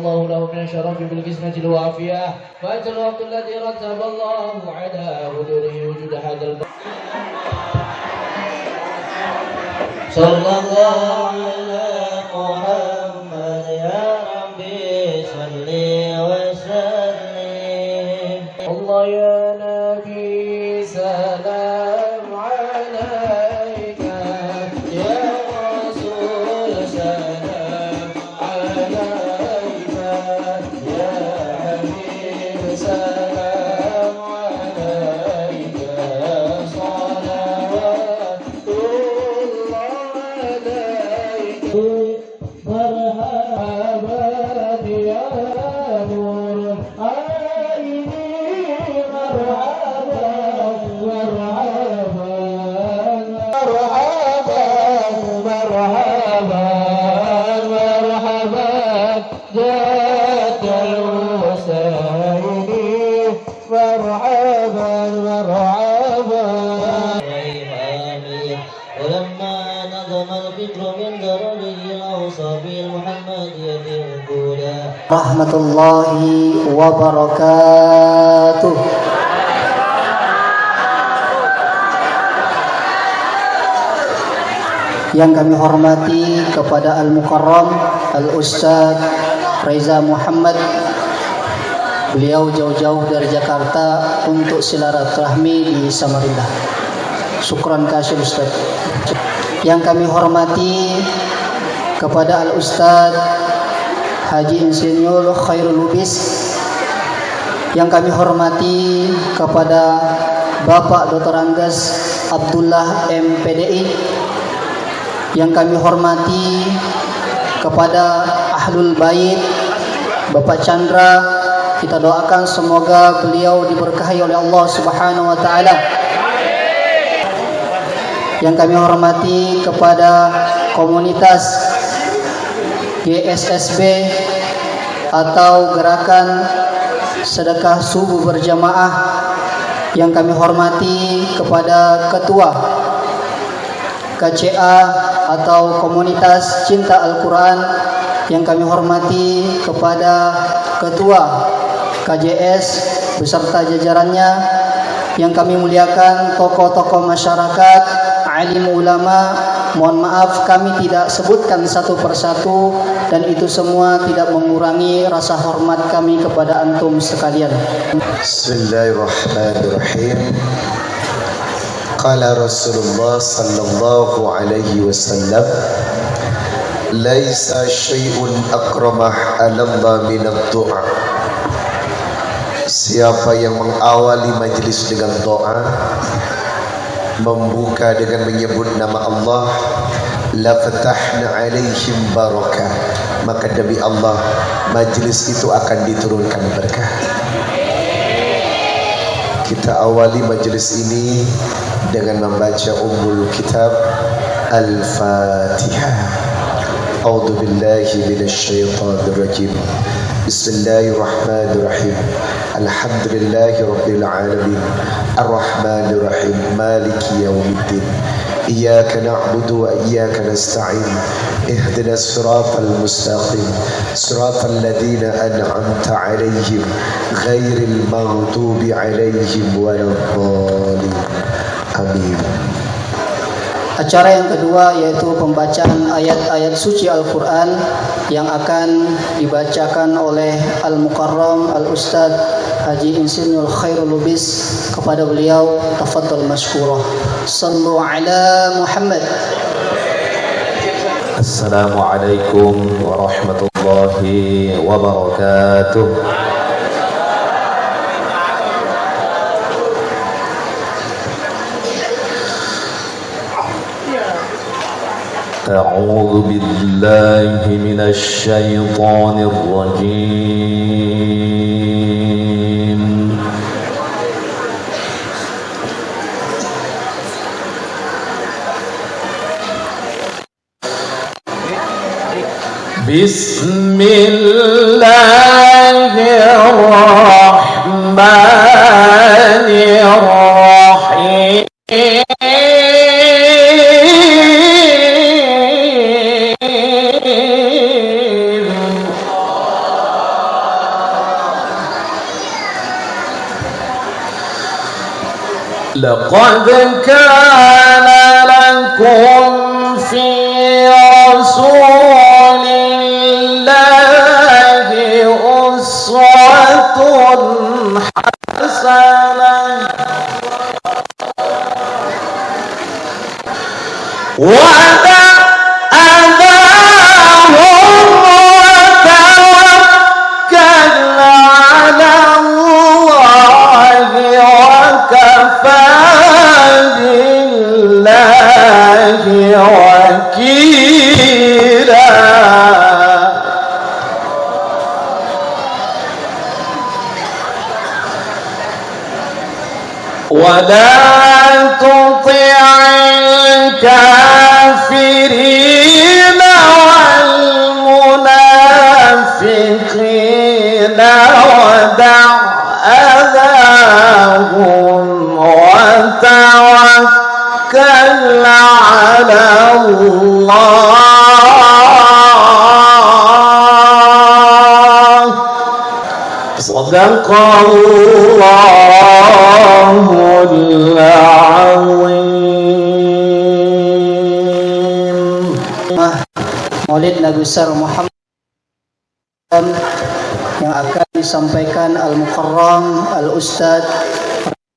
الله له من الشرف بالقسمة الوافية فأتى الوقت الذي رتب الله على حضوره وجود هذا صلى الله على محمد يا ربي صل وسلم الله يا نبي سلام عليك يا رسول سلام عليك يا حبيب سلام عليك صلوات الله عليك مرحبا يا نور عيني مرحبا مرحبا مرحبا مرحبا جد الحسين مرحبا مرحبا. ولما نظم الفكر من درجه الأوصاف المحمدية الأولى رحمة الله وبركاته. Yang kami hormati kepada Al-Mukarram Al-Ustaz Reza Muhammad. Beliau jauh-jauh dari Jakarta untuk silaturahmi di Samarinda. Syukran kasih Ustaz. Yang kami hormati kepada Al-Ustaz Haji Insinyur Khairul Lubis. Yang kami hormati kepada Bapak Dr. Anggas Abdullah MPDI. Yang kami hormati kepada Ahlul Bait Bapak Chandra, kita doakan semoga beliau diberkahi oleh Allah Subhanahu wa taala. Yang kami hormati kepada komunitas GSSB atau Gerakan Sedekah Subuh Berjamaah. Yang kami hormati kepada Ketua KCA atau Komunitas Cinta Al-Quran. Yang kami hormati kepada Ketua KJS beserta jajarannya. Yang kami muliakan tokoh-tokoh masyarakat, alim ulama. Mohon maaf kami tidak sebutkan satu persatu, dan itu semua tidak mengurangi rasa hormat kami kepada antum sekalian. Bismillahirrahmanirrahim. Qala Rasulullah sallallahu alaihi wasallam, laisa syai'un akramah 'ala Allah min ad-du'a. Siapa yang mengawali majlis dengan doa, membuka dengan menyebut nama Allah, la fatahna 'alaihim barakah, maka demi Allah majlis itu akan diturunkan berkah. Kita awali majelis ini dengan membaca Ummul Kitab Al-Fatihah. A'udzu billahi minasyaitonir rajim. Bismillahirrahmanirrahim. Alhamdulillahi rabbil alamin. Arrahmanir rahim. Maliki yaumiddin. إياك نعبد وإياك نستعين اهدنا الصراط المستقيم صراط الذين أنعمت عليهم غير المغضوب عليهم ولا الضالين آمين. Acara yang kedua yaitu pembacaan ayat-ayat suci Al-Quran yang akan dibacakan oleh Al-Mukarram Al-Ustadz Haji Insinyur Khairul Lubis. Kepada beliau, tafadhal mashkurah. Sallu ala Muhammad. Assalamualaikum warahmatullahi wabarakatuh. أعوذ بالله من الشيطان الرجيم. بسم الله الرحمن الرحيم. لقد كان لكم في رسول الله أسوة حسنة وتأذاهم وتوكل على الله وكفى بالله وكيلا. ولا تطع الكافرين والمنافقين ودع أذاهم وتوكل على الله. صدق الله العظيم. Maulid Nabi besar Muhammad yang akan disampaikan Al-Mukarram Al-Ustadz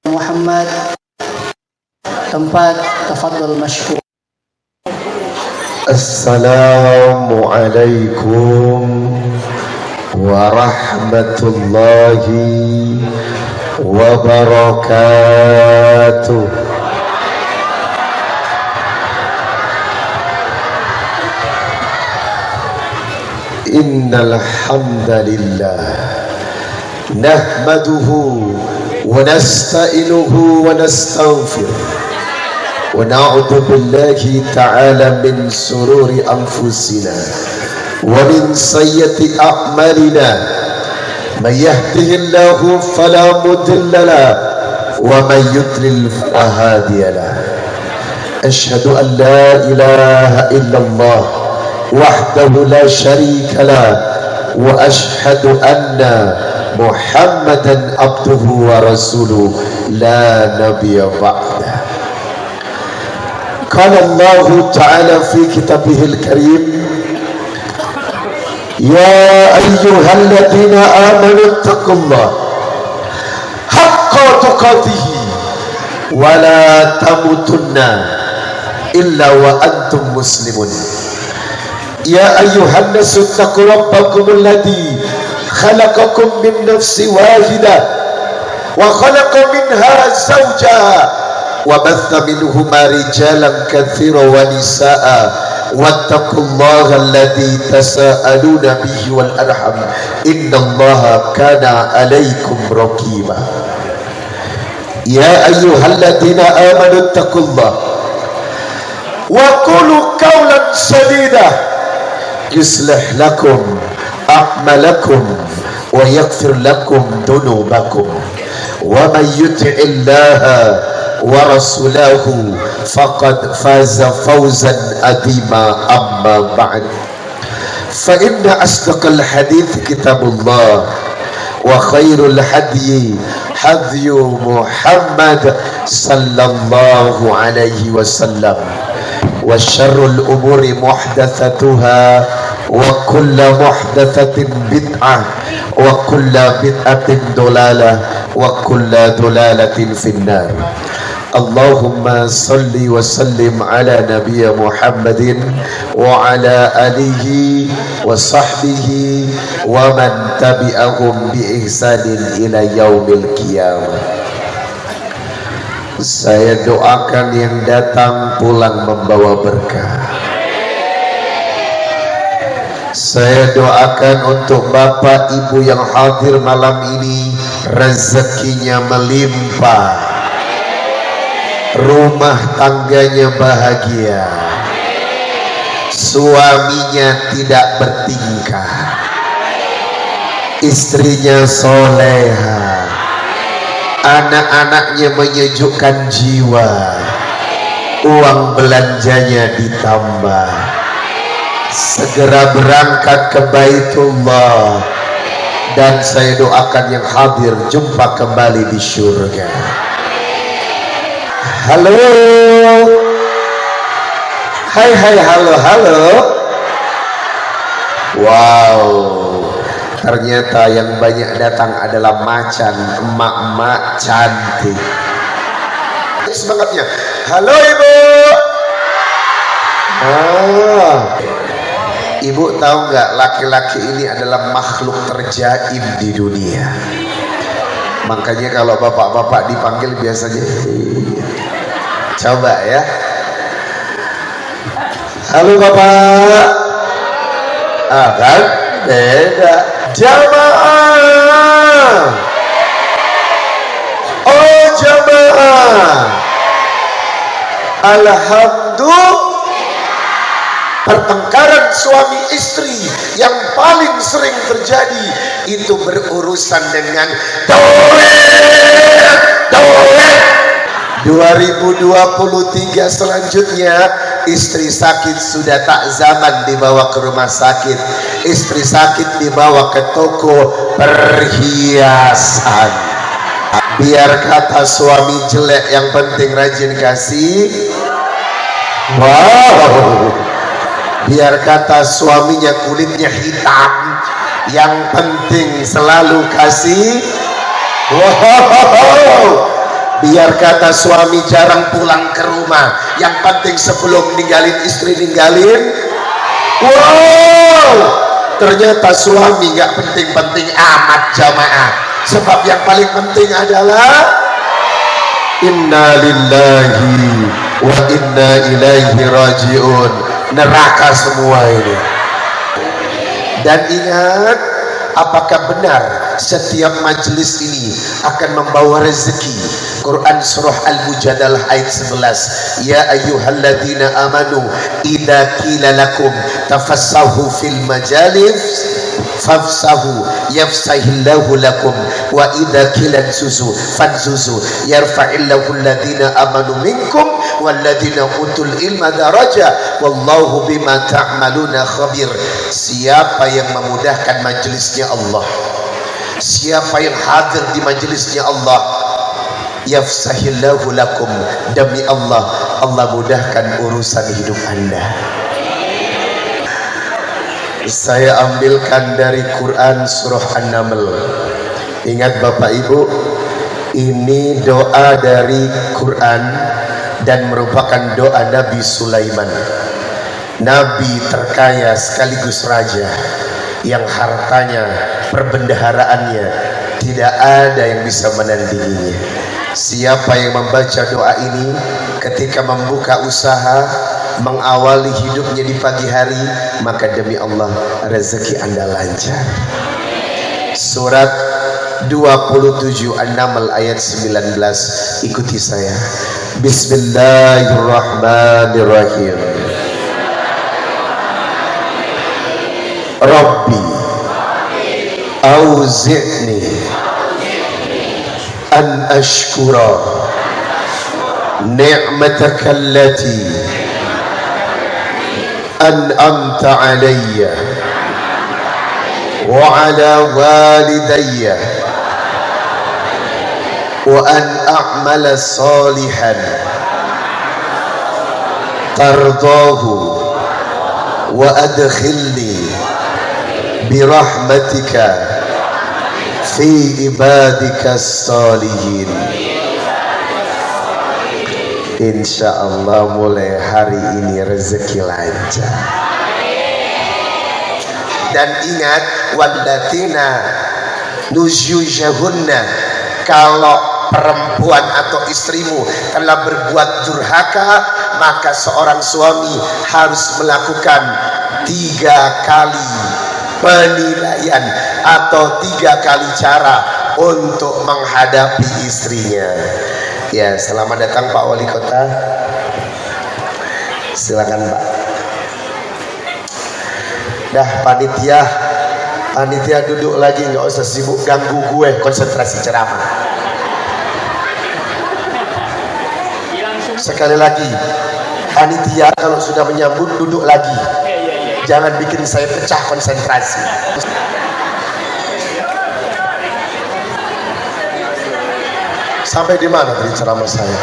Muhammad. Tempat tafadhal mashkur. Assalamualaikum warahmatullahi wabarakatuh. Innal hamdalillah nahmaduhu wa nasta'inuhu wa nastaghfiruh wa na'udzu billahi ta'ala min sururi anfusina wa min sayyiati a'malina. Man yahdihillahu fala mudilla lahu wa man yudlil fala hadiya lahu. Asyhadu an la ilaha illallah wahdahu la syarika lah wa asyhadu anna Muhammadan abduhu wa rasuluh la nabiyya ba'dah. Qala Allah ta'ala fi kitabihil karim, ya ayyuhalladzina amanu taqullaha haqqa tuqatih wa la tamutunna illa wa antum muslimun. يا أيها الناس اتقوا ربكم الذي خلقكم من نفس واحدة وخلق منها زوجها وبث منهما رجالا كثيرا ونساء واتقوا الله الذي تساءلون به والأرحم إن الله كان عليكم رقيبا. Ya ayyuhalladzina amanu taqullah wa qulu qawlan sadida yuslih lakum a'malakum wa yaghfir lakum dhunubakum wa may yuti'illaha wa rasulahu faqad faza fawzan adhima. Amma ba'd, fa inna asdaqal hadits kitabullah wa khairul hadyi hadyu Muhammad sallallahu alaihi wasallam wa syarrul umuri muhdatsatuha wa kullu muhdatsatin bid'ah wa kullu bid'atin dolalah wa kullu dolalatin finnar. Allahumma salli wa sallim ala nabiyya Muhammadin wa ala alihi wa sahbihi wa man tabi'ahum bi ihsanin ila yaumil qiyamah. Saya doakan yang datang pulang membawa berkah. Saya doakan untuk bapak ibu yang hadir malam ini rezekinya melimpah, rumah tangganya bahagia, suaminya tidak bertingkah, istrinya soleha, anak-anaknya menyejukkan jiwa, uang belanjanya ditambah, segera berangkat ke Baitullah, dan saya doakan yang hadir jumpa kembali di surga. Halo, hai hai, halo halo. Wow, ternyata yang banyak datang adalah macan, emak-emak cantik. Ini semangatnya. Halo ibu. Ibu tahu nggak, laki-laki ini adalah makhluk terjaim di dunia. Makanya kalau bapak-bapak dipanggil biasanya coba ya. Halo bapak. Kan beda. Jamaah. Oh jamaah. Alhamdulillah. Pertengkaran suami istri yang paling sering terjadi itu berurusan dengan duit. 2023 selanjutnya, istri sakit sudah tak zaman dibawa ke rumah sakit, istri sakit dibawa ke toko perhiasan. Biar kata suami jelek, yang penting rajin kasih. Wow. Biar kata suaminya kulitnya hitam, yang penting selalu kasih. Wow. Biar kata suami jarang pulang ke rumah, yang penting sebelum ninggalin istri ninggalin. Wow. Ternyata suami gak penting-penting amat jamaah, sebab yang paling penting adalah inna lillahi wa inna ilaihi rajiun. Neraka semua ini. Dan ingat, apakah benar setiap majelis ini akan membawa rezeki? Quran surah Al-Mujadalah ayat 11. Ya ayyuhalladzina amanu idza qila lakum tafassahu fil majalis fafsahu yafsahillahu lakum wa idza qila suzu fanzuzu yarfa'illahu alladzina amanu minkum walladzina utul ilma daraja wallahu bima ta'maluna khabir. Siapa yang memudahkan majelisnya Allah, siapa yang hadir di majelisnya Allah, yafsahillahu lakum, demi Allah, Allah mudahkan urusan hidup Anda. Saya ambilkan dari Quran surah An-Naml. Ingat Bapak Ibu, ini doa dari Quran dan merupakan doa Nabi Sulaiman, Nabi terkaya sekaligus raja, yang hartanya, perbendaharaannya tidak ada yang bisa menandinginya. Siapa yang membaca doa ini ketika membuka usaha, mengawali hidupnya di pagi hari, maka demi Allah rezeki Anda lancar. Surat 27 An-Naml ayat 19. Ikuti saya. Bismillahirrahmanirrahim. Rabbi auzi'ni an ashkura ni'mataka allati an'amta alayya wa ala walidayya wa an a'mala salihan tardahu wa adkhilni birahmatika fi ibadika salihin. Insyaallah mulai hari ini rezeki lancar. Dan ingat, wallatina nusyuzahunna, kalau perempuan atau istrimu telah berbuat durhaka, maka seorang suami harus melakukan 3 kali penilaian atau 3 kali cara untuk menghadapi istrinya. Ya, selamat datang Pak Wali Kota. Silakan Pak. Dah, panitia duduk lagi, nggak usah sibuk ganggu gue konsentrasi ceramah. Sekali lagi, panitia kalau sudah menyambut duduk lagi. Jangan bikin saya pecah konsentrasi. Sampai di mana tadi ceramah saya?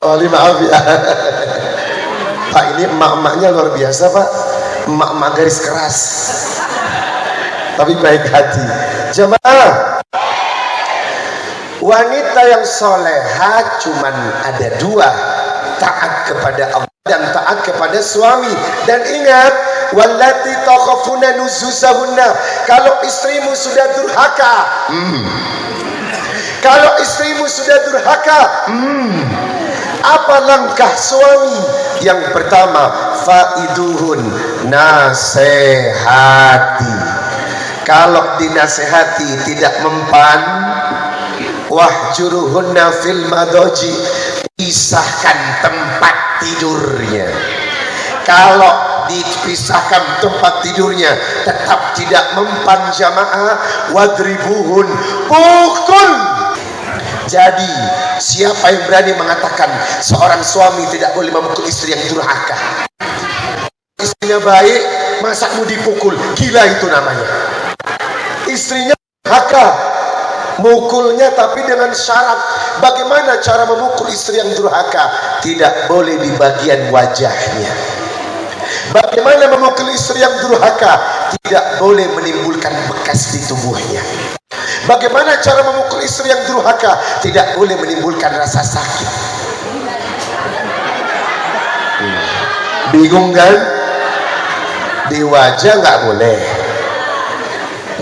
Wali maaf ya. Pak, ini emak-emaknya luar biasa Pak. Emak-emak garis keras, tapi baik hati. Jemaah, wanita yang soleha cuman ada 2, taat kepada Allah dan taat kepada suami. Dan ingat, wallati takhafuna nuzuzahunna, kalau istrimu sudah durhaka, kalau istrimu sudah durhaka, apa langkah suami? Yang pertama, faiduhun, nasehati. Kalau dinasehati tidak mempan, wahjuruhunna fil madoji, pisahkan tempat tidurnya. Kalau dipisahkan tempat tidurnya tetap tidak mempan jamaah, wadribuhun, pukul. Jadi siapa yang berani mengatakan seorang suami tidak boleh memukul istri yang durhaka? Istrinya baik, masa mau dipukul? Gila itu namanya. Istrinya durhaka, mukulnya tapi dengan syarat. Bagaimana cara memukul istri yang durhaka? Tidak boleh di bagian wajahnya. Bagaimana memukul istri yang durhaka? Tidak boleh menimbulkan bekas di tubuhnya. Bagaimana cara memukul istri yang durhaka? Tidak boleh menimbulkan rasa sakit. Bingung kan? Di wajah nggak boleh,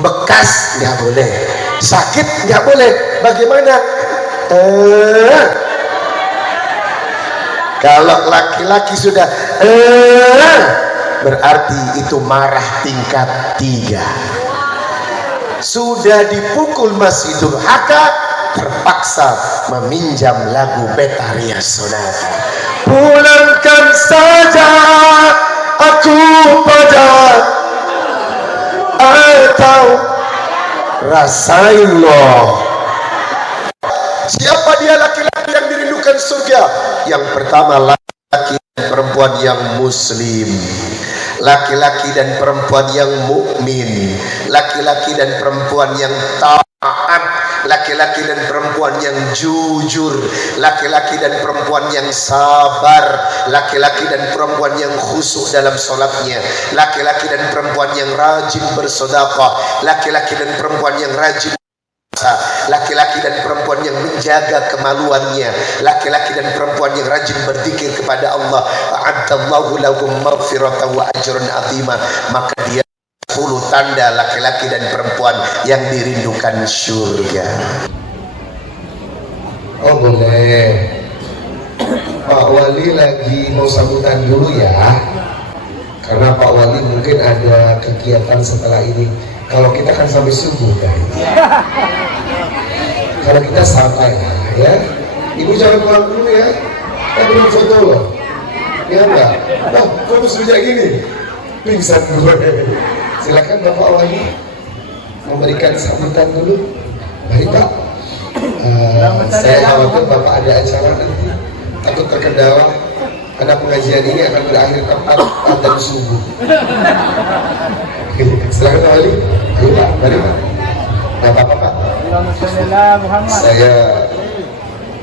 bekas nggak boleh, sakit nggak boleh. Bagaimana? Kalau laki-laki sudah berarti itu marah tingkat 3. Sudah dipukul masih durhaka, terpaksa meminjam lagu Betaria Sonata. Pulangkan saja aku pada, atau rasain loh. Siapa dia laki-laki yang dirindukan surga? Yang pertama, laki-laki dan perempuan yang muslim, laki-laki dan perempuan yang mukmin, laki-laki dan perempuan yang taat, laki-laki dan perempuan yang jujur, laki-laki dan perempuan yang sabar, laki-laki dan perempuan yang khusyuk dalam sholatnya, laki-laki dan perempuan yang rajin bersedekah, laki-laki dan perempuan yang rajin, laki-laki dan perempuan yang menjaga kemaluannya, laki-laki dan perempuan yang rajin berzikir kepada Allah. A'addallahu lahum maghfiratan wa ajrun 'azima. Maka dia 10 tanda laki-laki dan perempuan yang dirindukan surga. Oh boleh. Pak Wali lagi mau sambutan dulu ya. karena Pak Wali mungkin ada kegiatan setelah ini. Kalau kita kan sampai subuh kan. Kalau kita santai ya. Ibu jangan pulang dulu ya. Kita belum foto loh. Ya enggak? Oh, kamu sejak gini. Pingsan gue. Silakan Bapak Wali memberikan sambutan dulu. Baik Pak. Saya khawatir Bapak ada acara nanti. Takut terkendala karena pengajian ini akan berakhir tepat pada subuh. Silakan Pak Wali. Ayo Pak, mari Pak. Nah, Pak.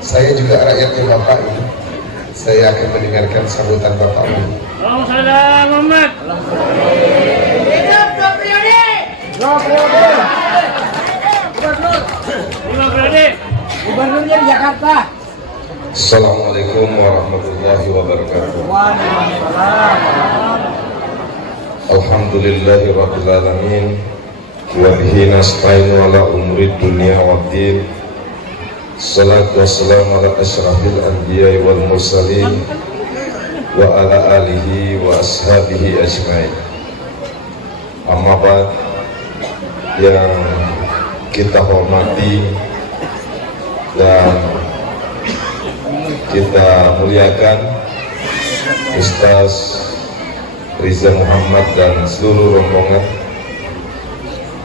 Saya juga rakyatnya Bapak ini. Saya akan mendengarkan sambutan Bapak Wali. Salam Muhammad. Hidup Dua Periode. Gubernurnya di Jakarta. Assalamualaikum warahmatullahi wabarakatuh. Alhamdulillahi rabbil alamin. Wa bihi nasta'inu ala umuri dunya waddin. Salatu wassalamu ala asyrafil anbiya'i wal mursalin wa ala alihi wa ashabihi ajmain. Amma ba'd, yang kita hormati dan kita muliakan Ustaz Riza Muhammad dan seluruh rombongan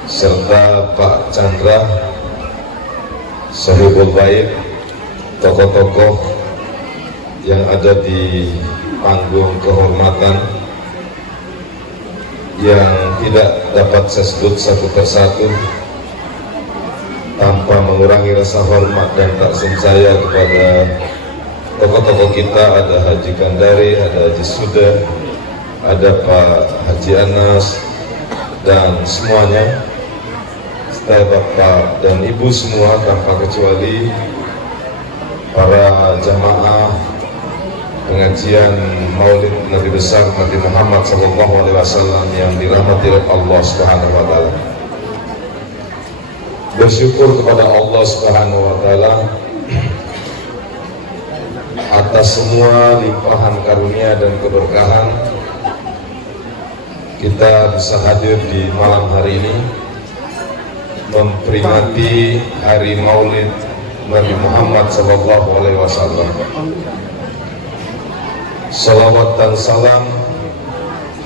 serta Pak Chandra, Sahibul Bait, tokoh-tokoh yang ada di panggung kehormatan yang tidak dapat saya sebut satu persatu tanpa mengurangi rasa hormat dan takzim saya kepada tokoh-tokoh kita. Ada Haji Kandari, ada Haji Suda, ada Pak Haji Anas, dan semuanya, serta Bapak dan Ibu semua tanpa kecuali, para jamaah pengajian Maulid Nabi besar Nabi Muhammad SAW yang dirahmati oleh Allah Subhanahu wa taala. Bersyukur kepada Allah Subhanahu wa taala atas semua limpahan karunia dan keberkahan kita bisa hadir di malam hari ini memperingati hari Maulid Nabi Muhammad SAW. Salawat dan salam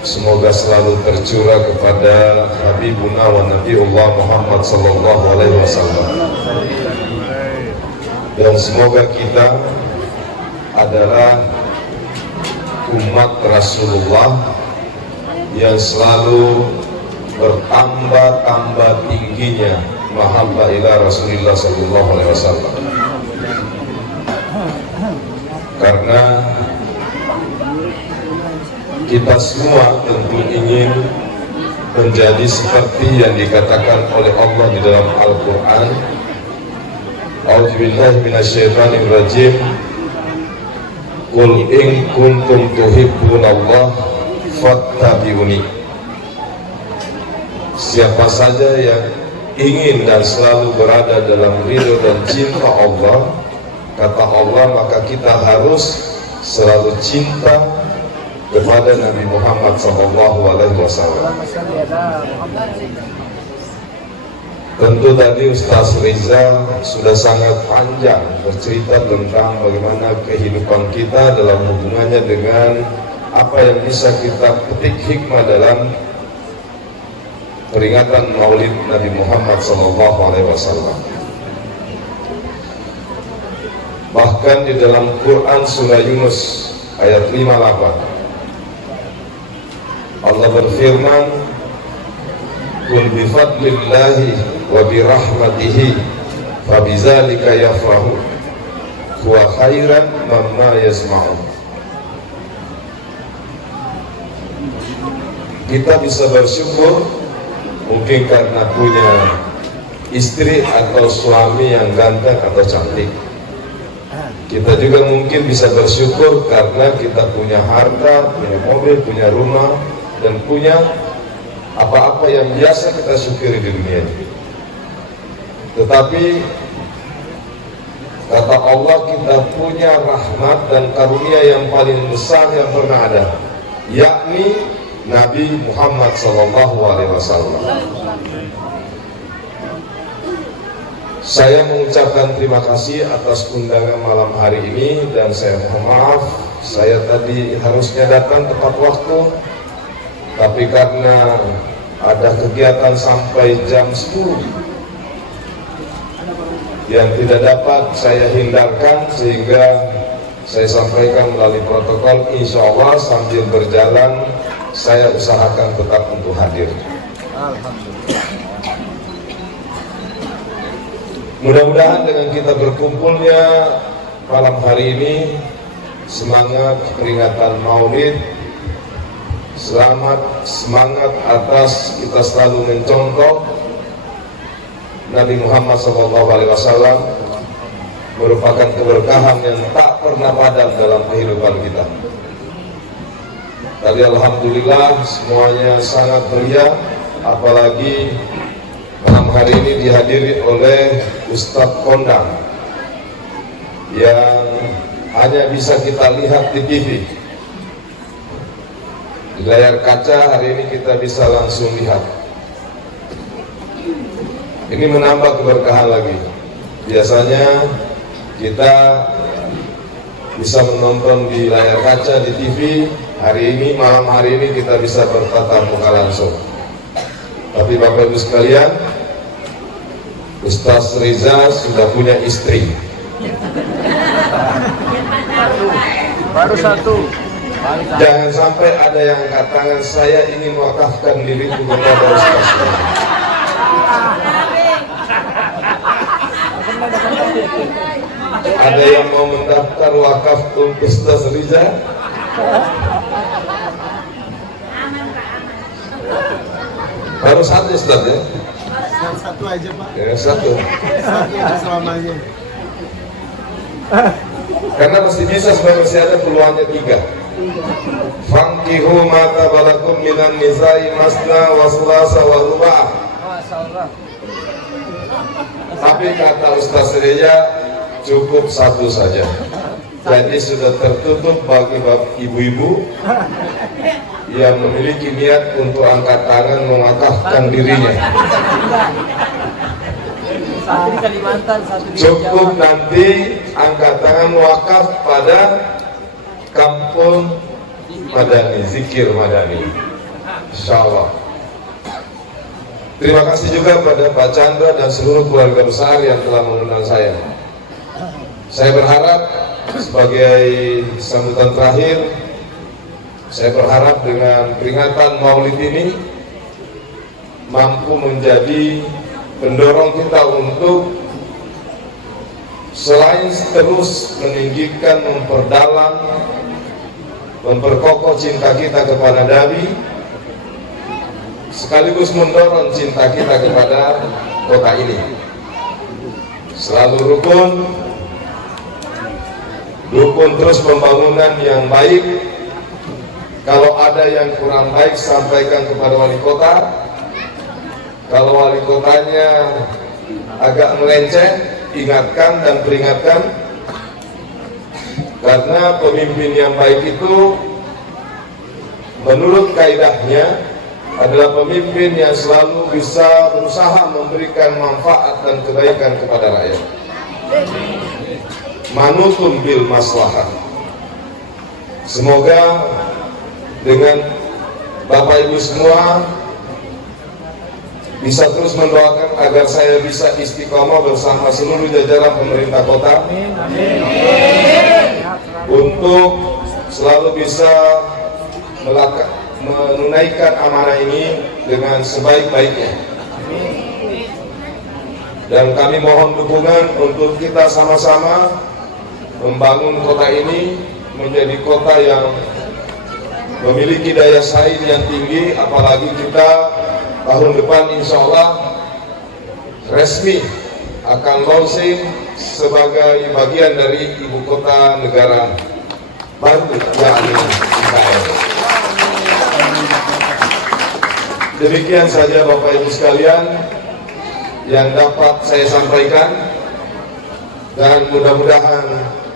semoga selalu tercurah kepada Habibuna wa Nabiullah Muhammad SAW. Dan semoga kita adalah umat Rasulullah yang selalu bertambah-tambah tingginya mahabbah ila Rasulullah SAW. Karena kita semua tentu ingin menjadi seperti yang dikatakan oleh Allah di dalam Al-Quran. A'udzubillahi minasyaitonir rajim. Qul in kuntum tuhibbunallah fattabi'uni. Siapa saja yang ingin dan selalu berada dalam ridho dan cinta Allah, kata Allah, maka kita harus selalu cinta kepada Nabi Muhammad SAW. Tentu tadi Ustaz Riza sudah sangat panjang bercerita tentang bagaimana kehidupan kita dalam hubungannya dengan apa yang bisa kita petik hikmah dalam peringatan Maulid Nabi Muhammad SAW. Bahkan di dalam Quran surah Yunus ayat 58 Allah berfirman, "Qul bi fadlillahi wa bi rahmatihi fa bidzalika yafrahu huwa khairan mimma yasma'un." Kita bisa bersyukur mungkin karena punya istri atau suami yang ganteng atau cantik. Kita juga mungkin bisa bersyukur karena kita punya harta, punya mobil, punya rumah, dan punya apa-apa yang biasa kita syukuri di dunia ini. Tetapi kata Allah, kita punya rahmat dan karunia yang paling besar yang pernah ada, yakni Nabi Muhammad SAW. Saya mengucapkan terima kasih atas undangan malam hari ini, dan saya mohon maaf, saya tadi harusnya datang tepat waktu, tapi karena ada kegiatan sampai jam 10 yang tidak dapat saya hindarkan, sehingga saya sampaikan melalui protokol. Insya Allah sambil berjalan saya usahakan tetap untuk hadir. Mudah-mudahan dengan kita berkumpulnya malam hari ini, semangat peringatan Maulid, semangat atas kita selalu mencontoh Nabi Muhammad SAW, merupakan keberkahan yang tak pernah padam dalam kehidupan kita. Tadi alhamdulillah semuanya sangat meriah, apalagi malam hari ini dihadiri oleh Ustadz Kondang yang hanya bisa kita lihat di TV. Di layar kaca hari ini kita bisa langsung lihat. Ini menambah keberkahan lagi. Biasanya kita bisa menonton di layar kaca di TV. Hari ini, malam hari ini kita bisa bertatap muka langsung. Tapi Bapak Ibu sekalian, Ustaz Riza sudah punya istri. Baru satu. Jangan sampai ada yang angkat tangan, saya ingin wakafkan diri kepada Ustaz. Ada yang mau mendaftar wakaf untuk Ustaz Riza? Baru satu Ustaz ya? Satu aja Pak. Ya, satu. Satu selamanya. Karena mesti bisa supaya masih ada peluangnya 3. Fankihu mata balakum minan nisai masna wa sulasa wa ruba'. Tapi kata Ustaz Riza cukup satu saja. Jadi sudah tertutup bagi ibu-ibu yang memiliki niat untuk angkat tangan mengakafkan dirinya. Satu di Kalimantan, satu di Cukup Jawa. nanti angkat tangan wakaf pada kampung Madani, zikir Madani, insya Allah. Terima kasih juga pada Pak Chandra dan seluruh keluarga besar yang telah mengundang saya. Saya berharap sebagai sambutan terakhir, saya berharap dengan peringatan Maulid ini mampu menjadi pendorong kita untuk selain terus meninggikan, memperdalam, memperkokoh cinta kita kepada Nabi, sekaligus mendorong cinta kita kepada kota ini. Selalu dukung terus pembangunan yang baik. Kalau ada yang kurang baik, sampaikan kepada wali kota. Kalau wali kotanya agak melenceng, ingatkan dan peringatkan. Karena pemimpin yang baik itu menurut kaidahnya adalah pemimpin yang selalu bisa berusaha memberikan manfaat dan kebaikan kepada rakyat. Manutun bil maslahat. Semoga dengan Bapak Ibu semua bisa terus mendoakan agar saya bisa istiqomah bersama seluruh jajaran pemerintah kota untuk selalu bisa menunaikan amanah ini dengan sebaik-baiknya. Dan kami mohon dukungan untuk kita sama-sama membangun kota ini menjadi kota yang memiliki daya saing yang tinggi, apalagi kita tahun depan insya Allah resmi akan launching sebagai bagian dari ibu kota negara baru yakni IKN. Demikian saja Bapak Ibu sekalian yang dapat saya sampaikan, dan mudah-mudahan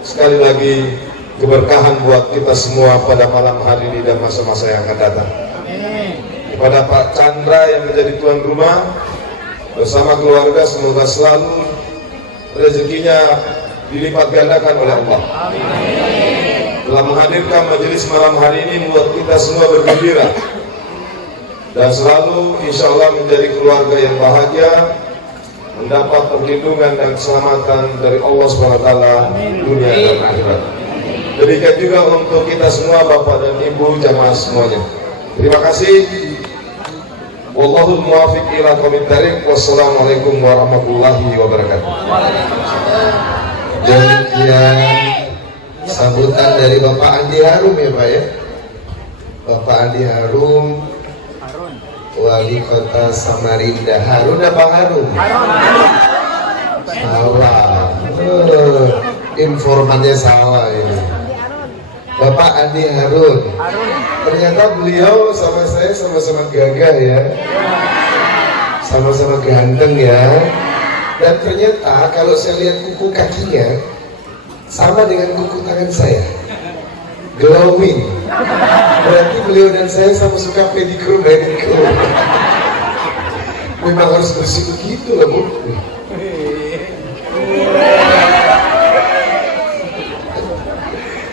sekali lagi keberkahan buat kita semua pada malam hari ini dan masa-masa yang akan datang. kepada Pak Chandra yang menjadi tuan rumah bersama keluarga, semoga selalu rezekinya dilipat gandakan oleh Allah. Telah menghadirkan majelis malam hari ini membuat kita semua bergembira dan selalu insya Allah menjadi keluarga yang bahagia, mendapat perlindungan dan keselamatan dari Allah SWT dunia dan akhirat. Demikian juga untuk kita semua Bapak dan Ibu jamaah semuanya. Terima kasih. Wallahul muwaffiq ila aqwamit thariq. Wassalamualaikum warahmatullahi wabarakatuh. Demikian sambutan dari Bapak Andi Harum ya Pak ya. Bapak Andi Harum, Wali Kota Samarinda. Harun apa Harum? Salah. Informannya salah ini. Bapak Andi Harun. Ternyata beliau sama saya sama-sama gagah ya. Sama-sama ganteng ya. Dan ternyata kalau saya lihat kuku kakinya sama dengan kuku tangan saya, glowing. Berarti beliau dan saya sama suka pedicure manicure. Memang harus bersih begitu lah Bu.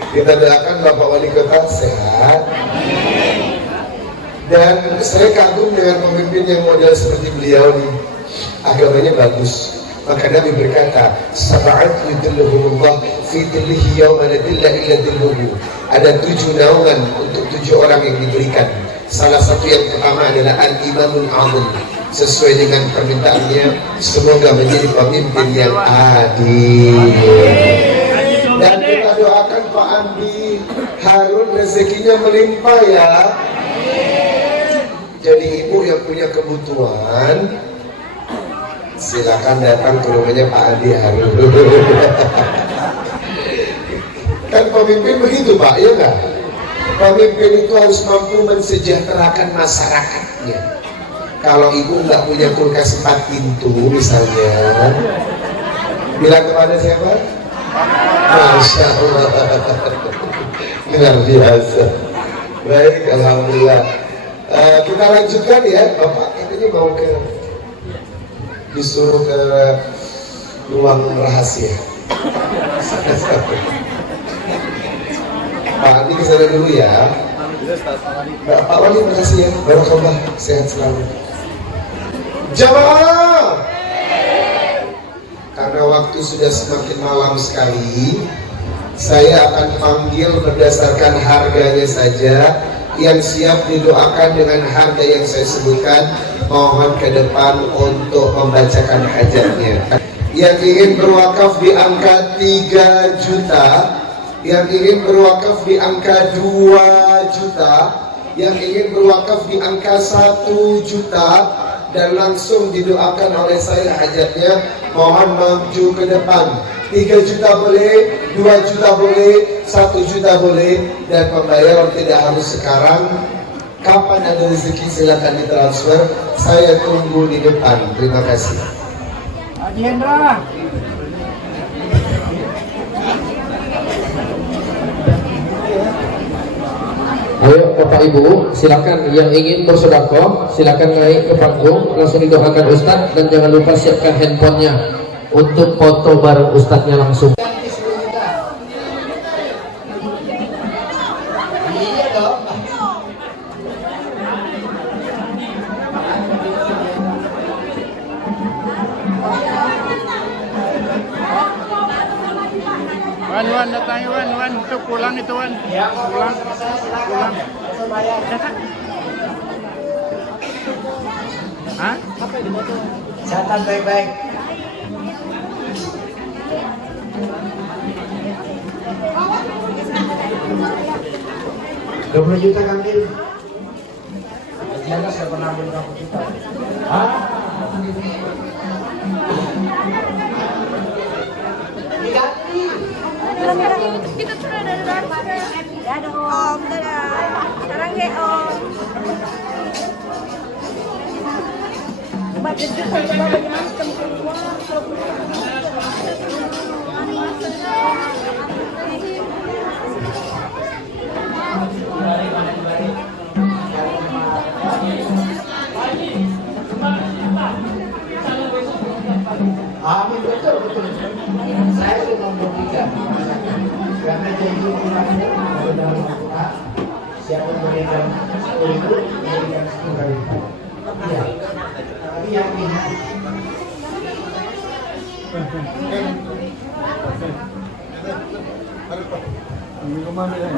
Kita doakan Bapak Wali Kota sehat. Dan saya kagum dengan pemimpin yang model seperti beliau nih. Agamanya bagus. Maka Nabi berkata, sab'at yudilluhumullah fi dhillihi yawma la dhilla illa dhilluhu. Ada 7 naungan untuk 7 orang yang diberikan. Salah satu yang pertama adalah al-imamul azim. Sesuai dengan permintaannya, semoga menjadi pemimpin yang adil. Dan kita doakan Pak Andi Harun rezekinya melimpah ya. Jadi ibu yang punya kebutuhan, silakan datang ke rumahnya Pak Andi Harun. Kan pemimpin begitu Pak, ya nggak? Pemimpin itu harus mampu mensejahterakan masyarakatnya. Kalau ibu nggak punya kulkas 4 pintu misalnya, bilang kepada siapa? Masya Allah. Luar biasa. Baik, alhamdulillah. Kita lanjutkan ya, Bapak katanya mau disuruh ke ruang rahasia. Pak Andi kesana dulu ya. Pak Wali makasih ya, barakallah, sehat selalu. Jamaah, karena waktu sudah semakin malam sekali, saya akan panggil berdasarkan harganya saja. Yang siap didoakan dengan harga yang saya sebutkan, mohon ke depan untuk membacakan hajatnya. Yang ingin berwakaf di angka 3 juta, yang ingin berwakaf di angka 2 juta, yang ingin berwakaf di angka 1 juta, dan langsung didoakan oleh saya hajatnya, mohon maju ke depan. 3 juta boleh, 2 juta boleh, 1 juta boleh, dan pembayaran tidak harus sekarang. Kapan ada rezeki silakan ditransfer. Saya tunggu di depan. Terima kasih. Haji Hendra. Ayo Bapak Ibu, silakan yang ingin bersedekah silakan naik ke panggung, langsung didoakan Ustadz, dan jangan lupa siapkan handphonenya untuk foto bareng Ustadznya langsung. Wan datang Wan untuk pulang itu Wan. Ya, pulang. Datang. Hah? Apa di motor? Catat baik-baik. 20 juta ambil. Jangan saya pernah ambil 20 juta. Hah? Kita sudah dari luar. Dadah Om, dadah. Sekarang deh Om. Budget juta itu bagaimana teman-teman? Amin, betul. Saya sudah membuktikan. Karena janji Tuhan dalam Al-Quran, siapa memberikan 10.000, memberikan 10.000. Ya, tapi yakin. Minuman ya.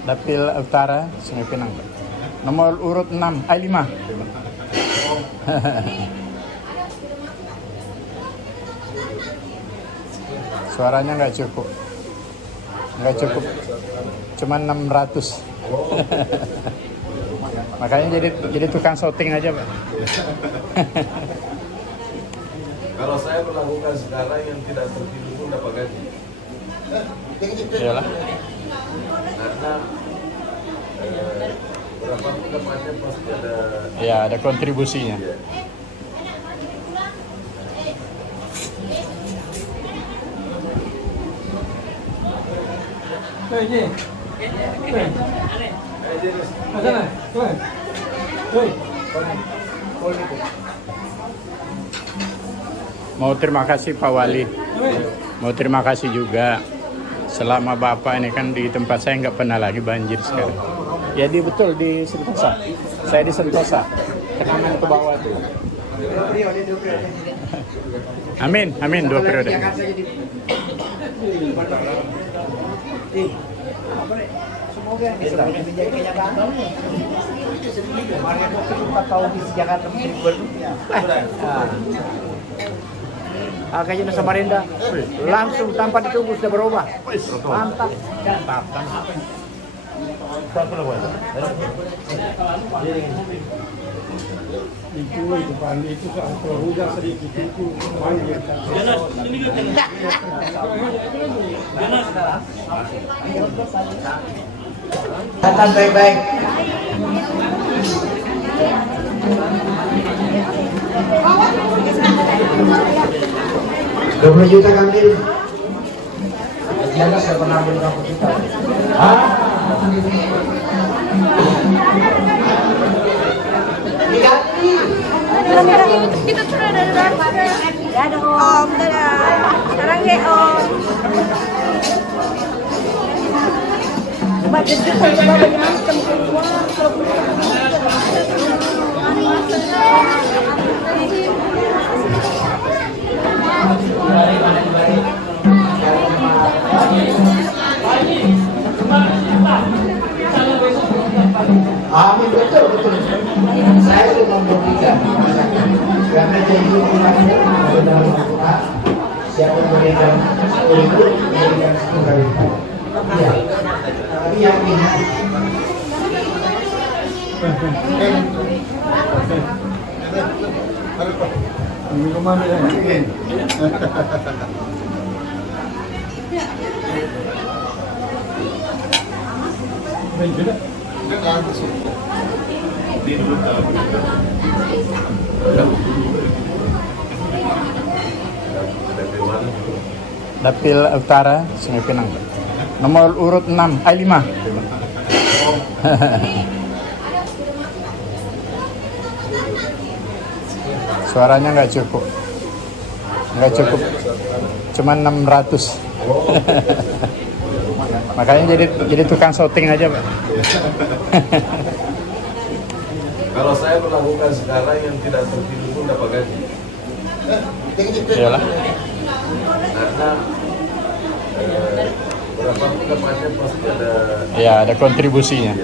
Dapil Utara, Sungai Pinang. Nomor urut 6, 5. Suaranya nggak cukup. Cuman 600. Makanya jadi tukang syuting aja, Pak. Kalau saya melakukan sekarang yang tidak terpilih pun dapat gaji. Iyalah. Karena berapapun dapatnya pasti ada. Ya, ada kontribusinya. Mau terima kasih Pak Wali. Mau terima kasih juga. Selama Bapak ini kan di tempat saya nggak pernah lagi banjir sekarang. Ya betul di Sentosa. Saya di Sentosa. Tekanan ke bawah tuh. Amin, 2 periode. Semoga yang bisa menjadi kenyataan. Kemarin waktu kita tahu di Jakarta kayaknya Samarinda langsung tanpa ditunggu sudah berubah. Mantap. Itu Pak itu kalau hujan sedikit itu banjir. Datang baik-baik. $20 juta ambil. Jaga saya pernah ambil berapa juta. Kita sudah dari luar. Dadah Om, dadah. Sarang Om. Budget kita coba bagaimana keluar kalau Amin, betul. Saya sudah membuktikan. Karena janji Tuhan dalam Al-Quran, siapa memberikan 10.000, memberikan 10.000. Ya, tapi yakin. Minuman ya. Dapil Utara, Sungai Pinang. Nomor urut 6, 5. Suaranya nggak cukup. Cuman 600. Makanya jadi tukang syuting aja, Pak. Kalau saya melakukan sekarang yang tidak terpilih pun dapat gaji. Iyalah. Karena berapapun dapatnya pasti ada. Ya, ada kontribusinya.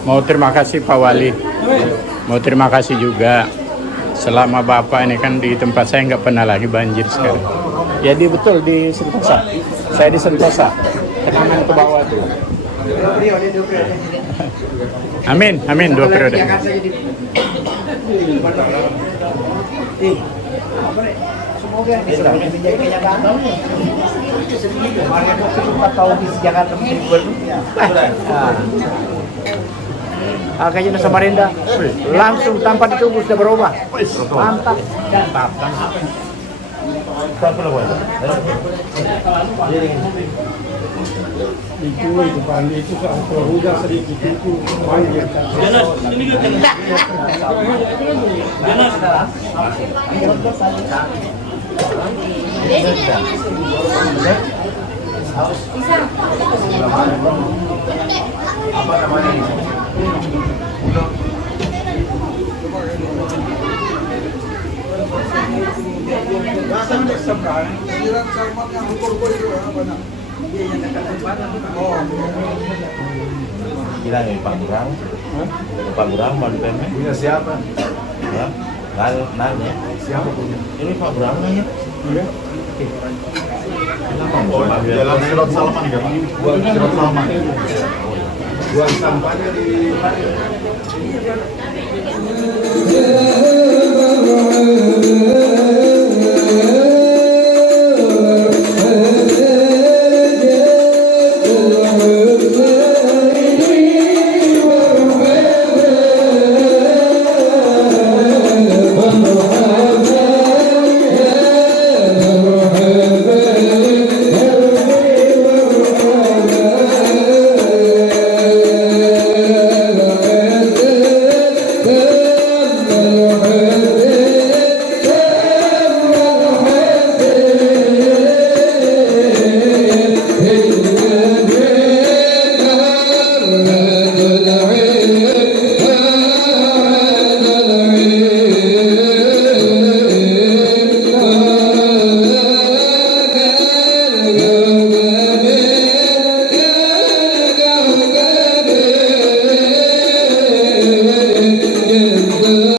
Mau terima kasih Pak Wali. Mau terima kasih juga. Selama Bapak ini kan di tempat saya nggak pernah lagi banjir sekarang. Ya betul di Sentosa. Saya di Sentosa. Tekanan ke bawah tuh. Amin, amin 2 periode. Semoga menjadi kenyataan. Tahu di Jakarta kayaknya Samarinda langsung tanpa ditunggu sudah berubah. Mantap. Itu Pandi itu kalau hujan sedikit itu panggil. Apa namanya? Gila nih Pak Burang. Pak Burang mau dipeme? Punya siapa? Ya. Nanya. Siapa punya? Ini Pak Burang nanya. Iya. Jalan Sirot Salman ya Pak? Buang Sirot Salman. Buang sampahnya di